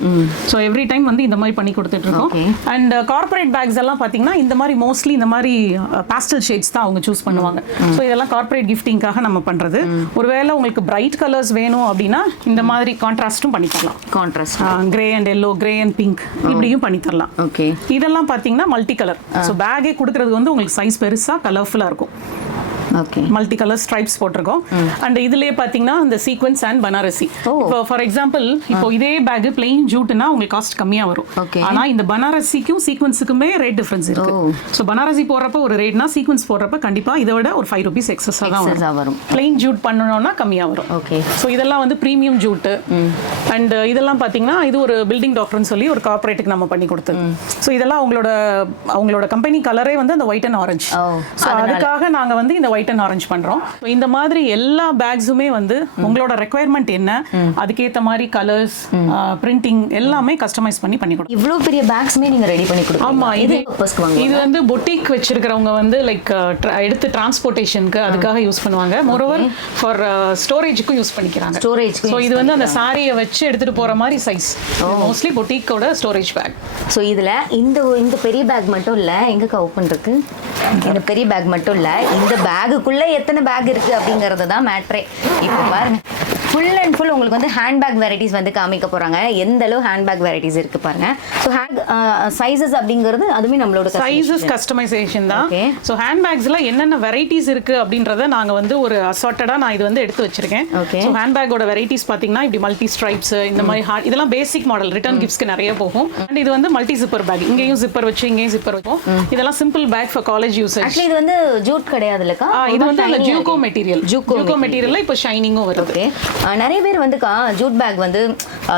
ஸோ எவ்ரி டைம் வந்து இந்த மாதிரி பண்ணி கொடுத்துட்டு இருக்கோம். அண்ட் கார்ப்பரேட் பேக்ஸ் எல்லாம் பார்த்தீங்கன்னா இந்த மாதிரி மோஸ்ட்லி இந்த மாதிரி பாஸ்டல் ஷேட்ஸ் தான் அவங்க சூஸ் பண்ணுவாங்க. ஸோ இதெல்லாம் கார்ப்பரேட் கிஃப்டிங்காக நம்ம பண்றது. ஒருவேளை உங்களுக்கு பிரைட் கலர்ஸ் வேணும் அப்படின்னா இந்த மாதிரி கான்ட்ராஸ்ட்டும் பண்ணி தரலாம். Contrast grey and yellow grey and pink இப்படியும் பண்ணி தரலாம். ஓகே இதெல்லாம் பார்த்தீங்கன்னா மல்டி கலர் ஸோ பேக்கே கொடுக்கறது வந்து உங்களுக்கு சைஸ் பெருசா கலர்ஃபுல்லாக இருக்கும். மல்டி கலர் ஸ்ட்ரைப்ஸ் போட்டிருக்கோம். அண்ட் இதுலயே பாத்தீங்கன்னா இந்த சீக்வன்ஸ் அண்ட் பனாரசி. இப்போ ஃபார் எக்ஸாம்பிள் இப்போ இதே பேக் பிளெயின் ஜூட்னா உங்களுக்கு காஸ்ட் கம்மியா வரும். ஆனா இந்த பனாரசிக்கும் சீக்வன்ஸுக்குமே ரேட் டிஃபரன்ஸ் இருக்கு. ஸோ பனாரசி போடுறப்ப ஒரு ரேட்னா சீக்வன்ஸ் போடுறப்ப கண்டிப்பா இதை விட ஒரு ஃபைவ் ருபீஸ் எக்ஸஸாக தான் வரும். பிளெயின் ஜூட் பண்ணணும்னா கம்மியா வரும். ஓகே ஸோ இதெல்லாம் வந்து ப்ரீமியம் ஜூட்டு அண்ட் இதெல்லாம் பார்த்தீங்கன்னா இது ஒரு பில்டிங் டாக்டர்னு சொல்லி ஒரு கார்ப்பரேட்டுக்கு நம்ம பண்ணி கொடுத்தது. ஸோ இதெல்லாம் அவங்களோட அவங்களோட கம்பெனி கலரே வந்து அந்த ஒயிட் அண்ட் ஆரஞ்சு ஸோ அதுக்காக நாங்கள் வந்து இந்த ஒயிட் அண்ட் ஆரஞ்சு பண்ணுறோம் இந்த மாதிரி எல்லா பேக்ஸுமே வந்து உங்களோட ரெக்குயர்மெண்ட் என்ன? அதுக்கேற்ற மாதிரி கலர்ஸ் பிரிண்டிங் எல்லாமே கஸ்டமைஸ் பண்ணி பண்ணி கொடுக்கும் இவ்ளோ பெரிய பேக்ஸ்மே நீங்க ரெடி பண்ணி கொடுக்கணும் ஆமா இது இது வந்து பொட்டிக் வச்சிருக்கிறவங்க வந்து லைக் எடுத்து டிரான்ஸ்போர்ட்டேஷனுக்கு அதுக்காக யூஸ் பண்ணுவாங்க. மோரோவர் ஃபார் ஸ்டோரேஜுக்கும் யூஸ் பண்ணிக்கிறாங்க. Storage-க்கும் ஸோ இது வந்து அந்த சாரியை வச்சு எடுத்துட்டு போற மாதிரி சைஸ் மோஸ்ட்லி பொட்டிக்கோட ஸ்டோரேஜ் பேக் ஸோ இதுல இந்த இந்த பெரிய பேக் மட்டும் இல்ல எங்கக்கா ஓப்பன் இருக்கு? இந்த பெரிய பேக் மட்டும் இல்ல இந்த பேகுக்குள்ள எத்தனை பேக் இருக்கு அப்படிங்கறது தான் மேட்ரே இப்போ பாருங்க. ஃபுல் அண்ட் ஃபுல் உங்களுக்கு வந்து ஹேண்ட்பேக் வெரைட்டிஸ் வந்து காமிக்க போறாங்க. எந்த அளவு ஹேண்ட்பேக் வெரைட்டிஸ் இருக்கு பாருங்க. ஸோ ஹேண்ட் சைஸஸ் அப்படிங்கிறது அதுவுமே நம்மளோட சைஸஸ் கஸ்டமைசேஷன் தான். ஸோ ஹேண்ட் பேக்ஸ்ல என்னென்ன வெரைட்டிஸ் இருக்கு அப்படின்றத நாங்க வந்து ஒரு அசார்ட்டடா நான் இது வந்து எடுத்து வச்சிருக்கேன். Okay. ஸோ ஹேண்ட் பேக்கோட வெரைட்டிஸ் பாத்தீங்கன்னா இப்படி மல்டி ஸ்ட்ரைப்ஸ் இந்த மாதிரி ஹார்ட் இதெல்லாம் பேசிக் மாடல் ரிட்டர்ன் கிஃப்ட்ஸ்க்கு நிறைய போகும். அண்ட் இது வந்து மல்டி ஜிப்பர் பேக் இங்கேயும் ஜிப்பர் வச்சு இங்கேயும் ஜிப்பர் வைப்போம். இதெல்லாம் simple bag for college usage actually இது வந்து ஜூட் கிடையாது இல்லக்கா இது வந்து ஜூகோ மெட்டீரியல் ஜூகோ மெட்டீரியல்ல இப்போ ஷைனிங்கும் வருது. ஓகே நிறைய பேர் வந்துக்கா ஜூட் பேக் வந்து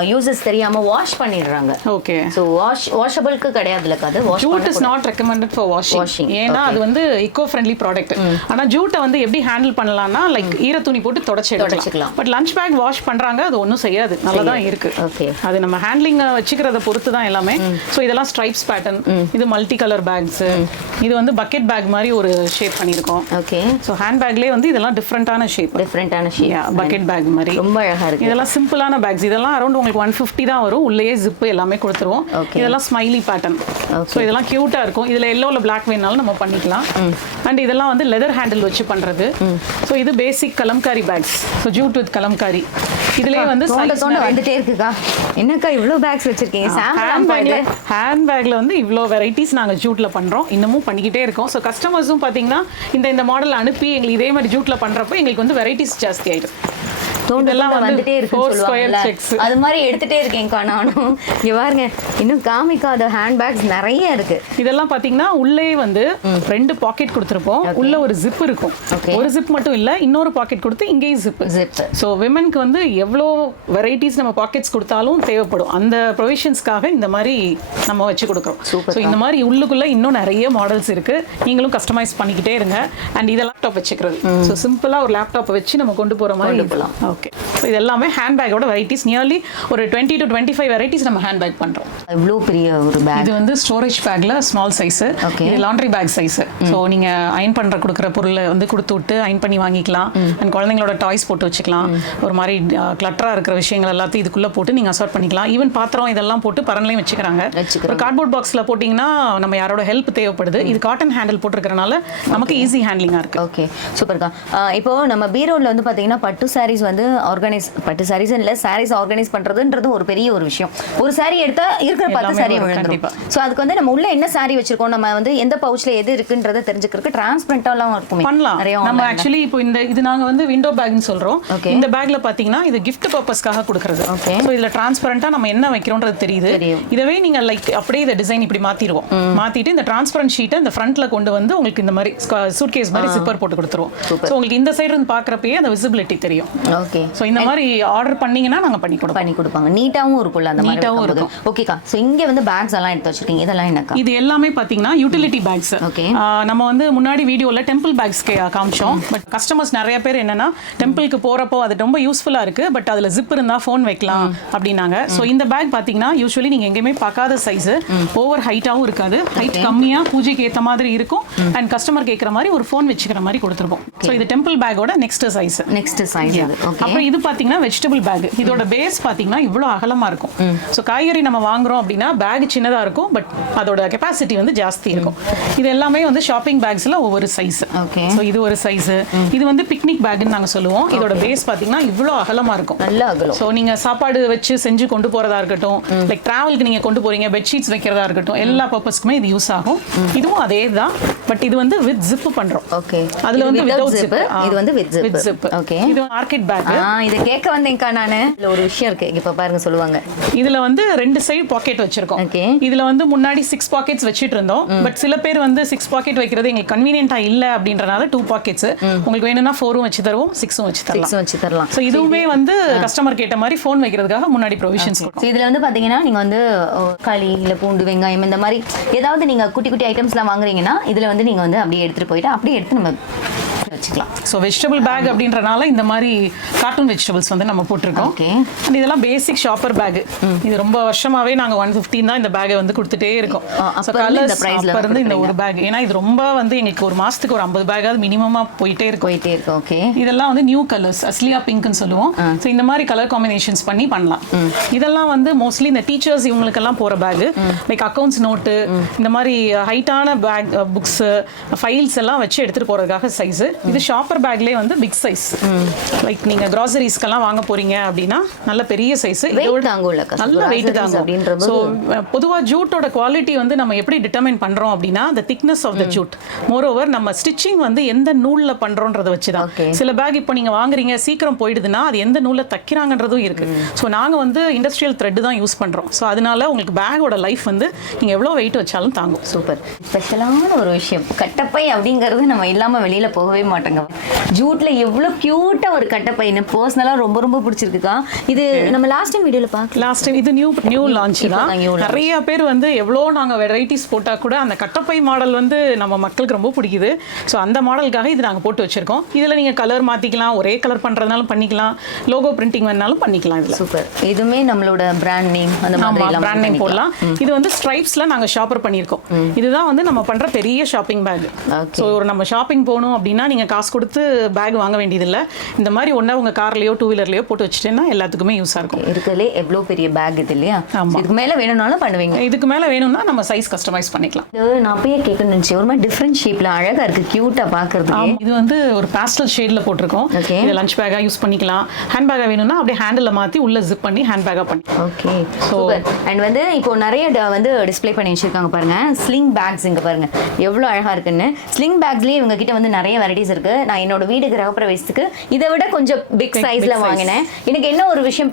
யூசஸ் தெரியாம வாஷ் பண்ணிடுறாங்க. ஓகே. ஸோ வாஷ் வாஷபிளுக்கு கிடையாதுலக்கா அது. Wash Jude is not recommended for Washing, washing ஏன்னா அது வந்து இக்கோ ஃப்ரெண்ட்லி ப்ராடக்ட் ஆனா ஜூட்டை வந்து எப்படி ஹேண்டில் பண்ணலாம்னா லைக் ஈர துணி போட்டு தொடச்சு தொடச்சுக்கலாம். எடுக்கலாம் பட் லஞ்ச் பேக் வாஷ் பண்றாங்க அது ஒன்றும் செய்யாது. நல்லா தான் இருக்கு. ஓகே அது நம்ம ஹேண்ட்லிங் வச்சுக்கிறத பொறுத்து தான் எல்லாமே. ஸோ இதெல்லாம் ஸ்ட்ரைப்ஸ் பேட்டர்ன் இது மல்டி கலர் பேக்ஸ் இது வந்து பக்கெட் பேக் மாதிரி ஒரு ஷேப் பண்ணியிருக்கோம். ஓகே ஸோ ஹேண்ட் பேக்லேயே வந்து இதெல்லாம் டிஃப்ரெண்ட்டான ஷேப் டிஃப்ரெண்டான ஷேப் பக்கெட் பேக் மாதிரி. ரொம்ப அழகா இருக்கு. இதெல்லாம் சிம்பிளான பேக்ஸ் இதெல்லாம் அரௌண்ட் உங்களுக்கு ஒன் ஃபிஃப்டி தான் வரும். உள்ளேயே ஜிப் எல்லாமே கொடுத்துருவோம். இதெல்லாம் ஸ்மைலி பேட்டர்ன். ஸோ இதெல்லாம் க்யூட்டா இருக்கும். இதுல எல்லோல பிளாக் வேணாலும் நம்ம பண்ணிக்கலாம். அண்ட் இதெல்லாம் வந்து லெதர் ஹேண்டில் வச்சு பண்றது. ஸோ இது basic Kalamkari bags so jute with Kalamkari. இதுலயே வந்து தோண்ட தோண்ட வந்துட்டே இருக்குக்கா. என்னக்கா இவ்ளோ பேக்ஸ் வச்சிருக்கீங்க? ஹேண்ட் பேக்ல ஹேண்ட் பேக்ல வந்து இவ்வளோ வெரைட்டிஸ் நாங்கள் ஜூட்ல பண்றோம். இன்னமும் பண்ணிக்கிட்டே இருக்கோம். ஸோ கஸ்டமர்ஸும் பார்த்தீங்கன்னா இந்த இந்த மாடல் அனுப்பி எங்களுக்கு இதே மாதிரி ஜூட்ல பண்றப்போ எங்களுக்கு வந்து வெரைட்டிஸ் ஜாஸ்தி ஆயிடும். தோண்ட இதெல்லாம் தோண்ட வந்து வந்துட்டே checks. அது மாதிரி எடுத்துட்டே இருக்கேன்க்கா நானும். இங்க பாருங்க இன்னும் காமிக்காத ஹேண்ட் பேக்ஸ் நிறைய இருக்கு. இதெல்லாம் பாத்தீங்கன்னா உள்ளே வந்து ரெண்டு பாக்கெட் கொடுத்துருப்போம். உள்ள ஒரு ஜிப் இருக்கும். ஒரு ஜிப் மட்டும் இல்ல இன்னொரு பாக்கெட் கொடுத்து இங்கேயும் ஜிப் ஜிப் ஸோ விமனுக்கு வந்து எவ்வளோ வெரைட்டிஸ் நம்ம பாக்கெட்ஸ் கொடுத்தாலும் தேவைப்படும். அந்த ப்ரொவிஷன்ஸ்க்காக இந்த மாதிரி நம்ம வச்சு கொடுக்குறோம். ஸோ இந்த மாதிரி உள்ளுக்குள்ள இன்னும் நிறைய மாடல்ஸ் இருக்கு. நீங்களும் கஸ்டமைஸ் பண்ணிக்கிட்டே இருங்க. அண்ட் இதை லேப்டாப் வச்சுக்கிறது. ஸோ சிம்பிளா ஒரு லேப்டாப்பை வச்சு நம்ம கொண்டு போற மாதிரி போலாம். ஓகே ஸோ இது எல்லாமே ஹேண்ட் பேக்கோட வெரைட்டிஸ் நியர்லி ஒரு twenty to twenty five varieties நம்ம ஹேண்ட் பேக் பண்றோம். இவ்ளோ பெரிய ஒரு பேக் இது வந்து ஸ்டோரேஜ் பேக்ல ஸ்மால் சைஸ். இது லாண்ட்ரி பேக் சைஸ் ஸோ நீங்க அயன் பண்ற கொடுக்குற பொருளை வந்து கொடுத்து விட்டு அயன் பண்ணி வாங்கிக்கலாம். அண்ட் குழந்தைங்களோட டாய்ஸ் போட்டு வச்சுக்கலாம். ஒரு மாதிரி கிளட்டரா இருக்கிற விஷயங்கள் எல்லாத்தையும் இதுக்குள்ள போட்டு நீங்க அசார்ட் பண்ணிக்கலாம். ஈவன் பாத்திரம் இதெல்லாம் போட்டு பரன்லையும் வச்சுக்கிறாங்க. ஒரு கார்ட்போர்ட் பாக்ஸ்ல போட்டீங்கன்னா நம்ம யாரோட ஹெல்ப் தேவைப்படுது. இது காட்டன் ஹேண்டில் போட்டிருக்கறனால நமக்கு ஈஸி ஹேண்ட்லிங்கா இருக்கு. ஓகே சூப்பர்க்கா இப்போ நம்ம பீரோட்ல வந்து பாத்தீங்கன்னா பட்டு சாரீஸ் வந்து ஆர்கனைஸ் பட்டு சாரீஸ் இல்ல சாரீஸ் ஆர்கனைஸ் பண்றதுன்றது ஒரு பெரிய ஒரு விஷயம். ஒரு saree எடுத்தா இருக்கிற எல்லாமே சாரி கண்டிப்பா. சோ அதுக்கு வந்து நம்ம உள்ள என்ன saree வச்சிருக்கோம்? நம்ம வந்து எந்த பவுச்ல எது இருக்குன்றத தெரிஞ்சுக்கிறதுக்கு டிரான்ஸ்பரண்டாலாம் இருக்குமே பண்ணலாம். நம்ம. ஆக்சுவலி இப்போ இந்த இது நாங்க வந்து விண்டோ பேக்னு சொல்றோம். Okay. இந்த பேக்ல பாத்தீங்கன்னா இது gift பர்பஸ்க்காக கொடுக்கறது. Okay. ஸோ இதுல டிரான்ஸ்பரண்டா நம்ம என்ன வைக்கிறோம்ன்றது தெரியுது. இதவே நீங்க லைக் அப்படியே இந்த டிசைன் இப்படி மாத்திடுவோம். மாத்திட்டு இந்த டிரான்ஸ்பரண்ட் ஷீட்டை இந்த ஃப்ரண்ட்ல கொண்டு வந்து உங்களுக்கு இந்த மாதிரி சூட் கேஸ் மாதிரி சிப்பர் போட்டு கொடுத்துருவோம். ஸோ உங்களுக்கு இந்த சைடு இருந்து பாக்குறப்பயே அந்த விசிபிலிட்டி தெரியும். ஓகே ஓகே ஸோ இந்த மாதிரி ஆர்டர் பண்ணீங்கன்னா நாங்க பண்ணி கொடுப்போம். பண்ணி கொடுப்பாங்க. நீட்டாவும் இருக்கும்ல அந்த மாதிரி நீட்டாவும் இருக்கும்போது. ஓகேக்கா ஸோ இங்கே வந்து பேக்ஸ் எல்லாம் எடுத்து வச்சிருக்கீங்க. இதெல்லாம் என்னக்கா? இது எல்லாமே பாத்தீங்கன்னா யூட்டிலிட்டி பேக்ஸ் Okay. நம்ம வந்து முன்னாடி வீடியோல டெம்பிள் பேக்ஸ் காமிச்சோம். பட் கஸ்டமர்ஸ் நிறைய பேர் என்னன்னா டெம்பிளுக்கு போறப்போ அது ரொம்ப யூஸ்ஃபுல்லா இருக்கு. பட் அதுல ஜிப் இருந்தா ஃபோன் வைக்கலாம் அப்படின்னாங்க. ஸோ இந்த பேக் பாத்தீங்கன்னா யூஸ்வலி நீங்க எங்கேயுமே பார்க்காத சைஸ் ஓவர் ஹைட்டாவும் இருக்காது. ஹைட் கம்மியா பூஜைக்கு ஏத்த மாதிரி இருக்கும். அண்ட் கஸ்டமர் கேட்குற மாதிரி ஒரு ஃபோன் வச்சுக்கிற மாதிரி கொடுத்துருப்போம். ஸோ இது டெம்பிள் பேக்கோட next size next size okay அப்புறம் இது பாத்தீங்கன்னா வெஜிடபிள் பேக் இதோட பேஸ் பாத்தீங்கன்னா இவ்வளவு அகலமா இருக்கும். ஸோ காய்கறி நம்ம வாங்குறோம் அப்படின்னா பேக் சின்னதா இருக்கும் பட் அதோட கெப்பாசிட்டி வந்து ஜாஸ்தி இருக்கும். இது எல்லாமே வந்து ஷாப்பிங் பேக்ஸ்ல ஒவ்வொரு சைஸ். ஸோ இது ஒரு சைஸ் இது வந்து பிக்னிக் பேக்னு நாங்க சொல்லுவோம். இதோட பேஸ் பாத்தீங்கன்னா இவ்வளவு அகலமா இருக்கும். நல்லா அகலம். ஸோ நீங்க சாப்பாடு வச்சு செஞ்சு கொண்டு போறதா இருக்கட்டும் லைக் டிராவலுக்கு நீங்க கொண்டு போறீங்க பெட்ஷீட்ஸ் வைக்கிறதா இருக்கட்டும் எல்லா பர்பஸ்க்குமே இது யூஸ் ஆகும். இதுவும் அதே தான். பட் இது வந்து வித் ஜிப் பண்றோம். ஓகே அதுல வந்து வித்வுட் ஜிப் இது வந்து வித் வித் ஜிப் ஓகே இது மார்க்கெட் பேக் ஆ இதை கேட்க வந்தேன்க்கா நானு. இதுல ஒரு விஷயம் இருக்கு. இப்ப பாருங்க சொல்லுவாங்க. இதுல வந்து ரெண்டு சைடு பாக்கெட் வச்சிருக்கோம். Okay. இதுல வந்து முன்னாடி சிக்ஸ் பாக்கெட்ஸ் வச்சிட்டு இருந்தோம். பட் சில பேர் வந்து சிக்ஸ் பாக்கெட் வைக்கிறது எங்களுக்கு கன்வீனியன்ட்டா இல்ல அப்படின்றனால டூ பாக்கெட்ஸ் உங்களுக்கு வேணும்னா ஃபோரும் வச்சு தருவோம் சிக்ஸும் வச்சு தரலாம். வச்சு தரலாம். ஸோ இதுவுமே வந்து கஸ்டமர் கேட்ட மாதிரி ஃபோன் வைக்கிறதுக்காக முன்னாடி ப்ரொவிஷன்ஸ் இதுல வந்து பாத்தீங்கன்னா நீங்க வந்து களி இல்ல பூண்டு வெங்காயம் இந்த மாதிரி ஏதாவது நீங்க குட்டி குட்டி ஐட்டம்ஸ்லாம் வாங்குறீங்கன்னா இதுல வந்து நீங்க வந்து அப்படியே எடுத்துட்டு போயிட்டு அப்படியே எடுத்து நம்ம வச்சுக்கலாம். ஸோ வெஜிடபிள் பேக் அப்படின்றனால இந்த மாதிரி கார்ட்டூன் வெஜிடபிள்ஸ் வந்து நம்ம போட்டிருக்கோம். ஓகே அண்ட் இதெல்லாம் பேசிக் ஷாப்பர் பேக் இது ரொம்ப வருஷமாவே நாங்க ஒன் ஃபிஃப்டின் தான் இந்த பேக்கை வந்து கொடுத்துட்டே இருக்கோம். ஸோ இருந்து இந்த கலர்ஸ் அப்ப இருந்து. ஒரு பேக் ஏன்னா இது ரொம்ப வந்து எங்களுக்கு ஒரு மாசத்துக்கு ஒரு ஐம்பது பேக்காவது மினிமமா போயிட்டே இருக்கும். போயிட்டே இருக்கு ஓகே இதெல்லாம் வந்து நியூ கலர்ஸ் அஸ்லியா பிங்க்னு சொல்லுவோம். ஸோ இந்த மாதிரி கலர் காம்பினேஷன்ஸ் பண்ணி பண்ணலாம். இதெல்லாம் வந்து மோஸ்ட்லி இந்த டீச்சர்ஸ் இவங்களுக்கெல்லாம் போற பேக் லைக் அக்கௌண்ட்ஸ் நோட்டு இந்த மாதிரி ஹைட்டான பேக் புக்ஸ் ஃபைல்ஸ் எல்லாம் வச்சு எடுத்துட்டு போறதுக்காக சைஸ் இது ஷாப்பர் பேக்லேயே வந்து பிக் சைஸ் லைக் நீங்க கிராசரிஸ்க்கெல்லாம் வாங்க போறீங்க அப்படின்னா நல்ல பெரிய சைஸ். நல்ல வெயிட் அப்படின்றபோது- ஸோ பொதுவா ஜூட்டோட குவாலிட்டி வந்து நம்ம எப்படி டிட்டர்மைன் பண்றோம் அப்படின்னா the thickness of the jute moreover நம்ம ஸ்டிச்சிங் வந்து எந்த நூல்ல பண்றோன்றத வச்சு தான். சில பேக் இப்போ நீங்க வாங்குறீங்க சீக்கிரம் போயிடுதுன்னா அது எந்த நூல்ல தைக்கிறாங்கன்றதும் இருக்கு. ஸோ நாங்க வந்து இண்டஸ்ட்ரியல் த்ரெட் தான் யூஸ் பண்றோம். ஸோ அதனால உங்களுக்கு பேக்கோட லைஃப் வந்து நீங்க எவ்வளவு வெயிட் வச்சாலும் தாங்கும். சூப்பர் ஸ்பெஷலான ஒரு விஷயம். கட்டப்பை அப்படிங்கிறது நம்ம இல்லாம வெளியில போகவே மாட்டோங்க. ஜூட்ல எவ்வளவு கியூட்டா ஒரு கட்டப்பை என்ன பர்சனலா ரொம்ப ரொம்ப பிடிச்சிருக்குக்கா. இது நம்ம லாஸ்ட் டைம் வீடியோல பார்க்கல. லாஸ்ட் டைம் இது நியூ நியூ லான்ச் தான். நிறைய பேர் வந்து எவ்வளோ நாங்கள் வெரைட்டிஸ் போட்டால் கூட அந்த கட்டப்பை மாடல் வந்து நம்ம மக்களுக்கு ரொம்ப பிடிக்குது. ஸோ அந்த மாடலுக்காக இது நாங்கள் போட்டு வச்சிருக்கோம். இதில் நீங்கள் கலர் மாற்றிக்கலாம் ஒரே கலர் பண்ணுறதுனாலும் பண்ணிக்கலாம். லோகோ பிரிண்டிங் வேணாலும் பண்ணிக்கலாம் இதில். சூப்பர் இதுவுமே நம்மளோட பிராண்ட் நேம் அந்த மாதிரி பிராண்ட் நேம். போடலாம். இது வந்து ஸ்ட்ரைப்ஸ்ல நாங்க ஷாப்பர் பண்ணியிருக்கோம். இதுதான் வந்து நம்ம பண்ற பெரிய ஷாப்பிங் பேக். ஸோ ஒரு நம்ம ஷாப்பிங் போகணும் அப்படின்னா நீங்க காசு கொடுத்து பேக் வாங்க வேண்டியதில்லை. இந்த மாதிரி ஒண்ணா உங்க கார்லயோ டூ வீலர்லயோ போட்டு வச்சுட்டேன்னா எல்லாத்துக்குமே யூஸா இருக்கும். இருக்கிறதுலே எவ்வளோ பெரிய பேக் இது இல்லையா. இதுக்கு மேல வேணும்னாலும் பண்ணுவீங்க. இதுக்கு மேல வேணும்னா நம்ம சைஸ் கஸ்டமைஸ் பண்ணிக்கலாம். இது நான் அப்பயே கேட்கணும்னு நினைச்சேன். ஒரு மாதிரி டிஃப்ரெண்ட் ஷேப்ல அழகா இருக்கு கியூட்டா பாக்குறதுக்கு ஆமா, இது வந்து ஒரு பாஸ்டல் ஷேட்ல போட்டிருக்கோம். Okay. இதை லஞ்ச் பேக்கா யூஸ் பண்ணிக்கலாம். ஹேண்ட் பேக்கா வேணும்னா அப்படியே ஹேண்டில் மாத்தி உள்ள ஜிப் பண்ணி ஹேண்ட் பேக்கா பண்ணி. ஓகே சூப்பர் அண்ட் வந்து இப்போ நிறைய வந்து டிஸ்ப்ளே பண்ணி வச்சிருக்காங்க பாருங்க. ஸ்லிங் பேக்ஸ் இங்க பாருங்க. எவ்வளோ அழகா இருக்குன்னு. ஸ்லிங் பேக்ஸ்லயே இவங்க கிட்ட வந்து நிறைய வெரைட்டிஸ் இருக்கு. நான் என்னோட வீடு கிரகப்பிரவேசத்துக்கு இதை விட கொஞ்சம் பிக் சைஸ்ல. வாங்கினேன். எனக்கு என்ன ஒரு விஷயம்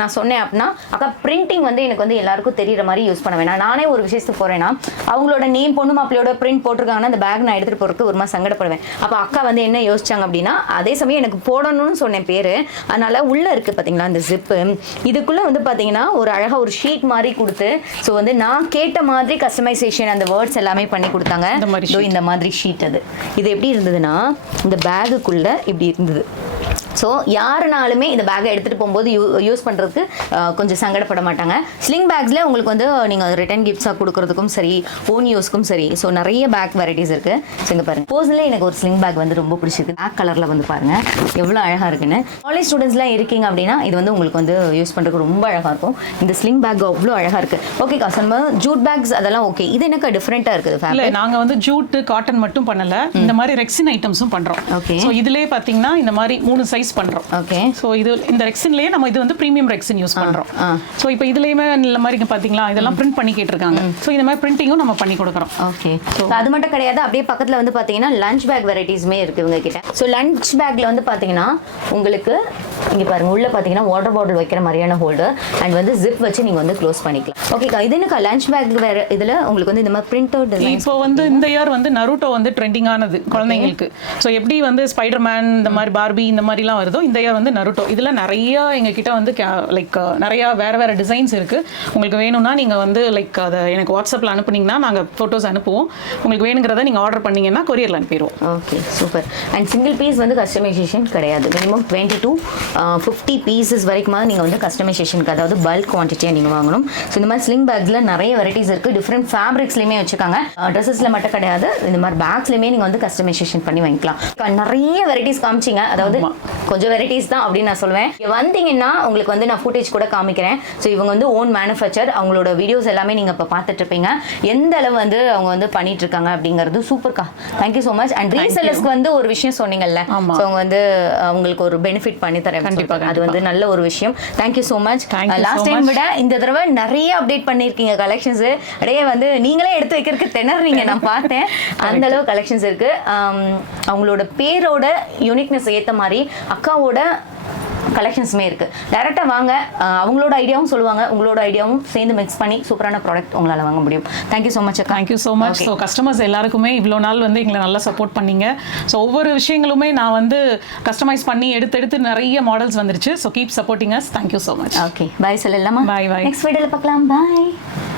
நான் சொன்னேன் அப்படின்னா அக்கா பிரிண்டிங் வந்து எனக்கு வந்து எல்லாருக்கும் தெரியற மாதிரி யூஸ் பண்ண வேணாம். நானே ஒரு விஷயத்துக்கு போறேன்னா அவங்களோட நேம் பொண்ணு மாப்பிளையோட பிரிண்ட் போட்டிருக்காங்கன்னா அந்த பேக் நான் எடுத்துட்டு போறதுக்கு ஒரு மாதிரி சங்கடப்படுவேன். அப்போ அக்கா வந்து என்ன யோசிச்சாங்க அப்படின்னா அதே சமயம் எனக்கு போடணும்னு சொன்னேன் பேரு. அதனால உள்ள இருக்கு பாத்தீங்களா அந்த ஜிப்பு இதுக்குள்ள வந்து பாத்தீங்கன்னா ஒரு அழகா ஒரு ஷீட் மாதிரி கொடுத்து ஸோ வந்து நான் கேட்ட மாதிரி கஸ்டமைசேஷன் அந்த வேர்ட்ஸ் எல்லாமே பண்ணி கொடுத்தாங்க. இந்த மாதிரி ஷீட் அது. இது எப்படி இருந்ததுன்னா இந்த பேகுக்குள்ள இப்படி இருந்தது. ஸோ யாருனாலுமே இந்த பேக்கை எடுத்துகிட்டு போகும்போது யூ யூஸ் பண்ணுறதுக்கு கொஞ்சம் சங்கடப்பட மாட்டாங்க. ஸ்லிங் பேக்ஸில் உங்களுக்கு வந்து நீங்கள் ரிட்டன் கிஃப்ட்ஸாக கொடுக்கறதுக்கும் சரி ஓன் யூஸ்க்கும் சரி ஸோ நிறைய பேக் வெரைட்டிஸ் இருக்குது ஸோ இங்கே பாருங்கள் பர்சனலி எனக்கு ஒரு ஸ்லிங் பேக் வந்து ரொம்ப பிடிச்சிருக்கு. பேக் கலரில் வந்து பாருங்கள் எவ்வளோ அழகாக இருக்குன்னு. காலேஜ் ஸ்டூடெண்ட்ஸ்லாம் இருக்கீங்க அப்படின்னா இது வந்து உங்களுக்கு வந்து யூஸ் பண்ணுறதுக்கு ரொம்ப அழகாக இருக்கும். இந்த ஸ்லிங் பேக் அவ்வளோ அழகாக இருக்குது ஓகேக்கா ஸோ நம்ம ஜூட் பேக்ஸ் அதெல்லாம் ஓகே இது எனக்கு டிஃப்ரெண்ட்டாக இருக்குது இல்ல ஃபேப்ரிக் நாங்க வந்து ஜூட் காட்டன் மட்டும் பண்ணல. இந்த மாதிரி ரெக்ஸின் ஐட்டம்ஸும் பண்றோம். Okay. ஸோ இதுலயே பாத்தீங்கன்னா இந்த மாதிரி மூணு சைஸ் பண்றோம். ஓகே ஸோ இது இந்த ரெக்ஸின்லயே நம்ம இது வந்து ப்ரீமியம் ரெக்ஸின் யூஸ் பண்றோம். ஆ. ஸோ இப்போ இதுலயுமே இந்த மாதிரி பாத்தீங்களா இதெல்லாம் பிரிண்ட் பண்ணி கேட்டிருக்காங்க. ஸோ இந்த மாதிரி பிரிண்டிங்கும் நம்ம பண்ணி கொடுக்குறோம். ஓகே அது மட்டும் கிடையாது அப்படியே பக்கத்துல வந்து பாத்தீங்கன்னா லஞ்ச் பேக் வெரைட்டிஸுமே இருக்கு இவங்க கிட்ட ஸோ லஞ்ச் பேக்ல வந்து பாத்தீங்கன்னா உங்களுக்கு இங்க பாருங்க உள்ள பாத்தீங்கன்னா வாட்டர் பாட்டில் வைக்கிற மாதிரியான ஹோல்டர் அண்ட் வந்து ஜிப் வச்சு நீங்க வந்து க்ளோஸ் பண்ணிக்கலாம். ஓகேக்கா இது என்னக்கா லஞ்ச் பேக் வேற இதுல உங்களுக்கு வந்து இந்த மாதிரி பிரிண்ட் அவுட் இப்போ வந்து இந்த இயர் வந்து நருட்டோ வந்து ட்ரெண்டிங் ஆனது குழந்தைங்களுக்கு. ஸோ எப்படி வந்து ஸ்பைடர் மேன் இந்த மாதிரி பார்பி இந்த மாதிரிலாம் வருதோ இந்த வந்து நருட்டோ இதில் நிறைய எங்ககிட்ட வந்து லைக் நிறையா வேறு வேறு டிசைன்ஸ் இருக்குது உங்களுக்கு வேணும்னா நீங்கள் வந்து லைக் அதை எனக்கு வாட்ஸ்அப்பில் அனுப்புனீங்கன்னா நாங்கள் ஃபோட்டோஸ் அனுப்புவோம். உங்களுக்கு வேணுங்கிறத நீங்கள் ஆர்டர் பண்ணீங்கன்னா கொரியரில் அனுப்பிடுவோம். Okay super and single piece வந்து கஸ்டமைசேஷன் கிடையாது. Minimum twenty to fifty pieces வரைக்குமா நீங்கள் வந்து கஸ்டமைசேஷனுக்கு அதாவது பல்க் குவான்டிட்டியாக நீங்கள் வாங்கணும். ஸோ இந்த மாதிரி ஸ்லிங் பேக்ஸில் நிறைய வெரைட்டிஸ் இருக்குது டிஃப்ரெண்ட் ஃபேப்ரிக்ஸ்லையுமே வச்சுருக்காங்க ட்ரெஸ்ஸஸில் மட்டும் கிடையாது. இந்த மாதிரி பேக்ஸ்லையுமே நீங்கள் வந்து கஸ்டமைசேஷன் பண்ணி வாங்கிக்கலாம் நிறைய வெரைட்டிஸ் காமிச்சிங்க. அதாவது. கொஞ்சம் வெரைட்டிஸ் தான் அப்படின்னு நான் சொல்லுவேன் வந்தீங்கன்னா உங்களுக்கு வந்து நான் ஃபுட்டேஜ் கூட காமிக்கிறேன். ஸோ இவங்க வந்து ஓன் மேனுஃபேக்சர் அவங்களோட வீடியோஸ் எல்லாமே நீங்கள் இப்போ பார்த்துட்டு இருப்பீங்க. எந்த அளவு வந்து அவங்க வந்து பண்ணிட்டு இருக்காங்க அப்படிங்கிறது சூப்பர்க்கா thank you so much and ரீசெல்லர்ஸ்க்கு வந்து ஒரு விஷயம் சொன்னீங்கல்ல. ஸோ அவங்க வந்து அவங்களுக்கு ஒரு பெனிஃபிட் பண்ணி தரேன் கண்டிப்பா, அது வந்து நல்ல ஒரு விஷயம். Thank you so much last time. விட இந்த தடவை நிறைய அப்டேட் பண்ணியிருக்கீங்க கலெக்ஷன்ஸ் அப்படியே வந்து நீங்களே எடுத்து வைக்கிறதுக்கு திணறீங்க நான் பார்த்தேன். அந்த அளவு கலெக்ஷன்ஸ் இருக்கு. அவங்களோட பேரோட யூனிக்னஸ் ஏற்ற மாதிரி அக்காவோட கலெக்ஷன்ஸுமே இருக்கு. டேரெக்டாக வாங்க அவங்களோட ஐடியாவும் சொல்லுவாங்க. உங்களோட ஐடியாவும் சேர்ந்து மிக்ஸ் பண்ணி சூப்பரான ப்ராடக்ட் உங்களால் வாங்க முடியும். Thank you so much thank you so much so customers எல்லாருக்குமே இவ்வளோ நாள் வந்து எங்களை நல்லா சப்போர்ட் பண்ணீங்க. ஸோ ஒவ்வொரு விஷயங்களுமே நான் வந்து கஸ்டமைஸ் பண்ணி எடுத்து எடுத்து நிறைய மாடல்ஸ் வந்துருச்சு. So keep supporting us thank you so much okay bye சொல்லலாமா Bye, bye. நெக்ஸ்ட் வீடியோவில் பார்க்கலாம். பாய்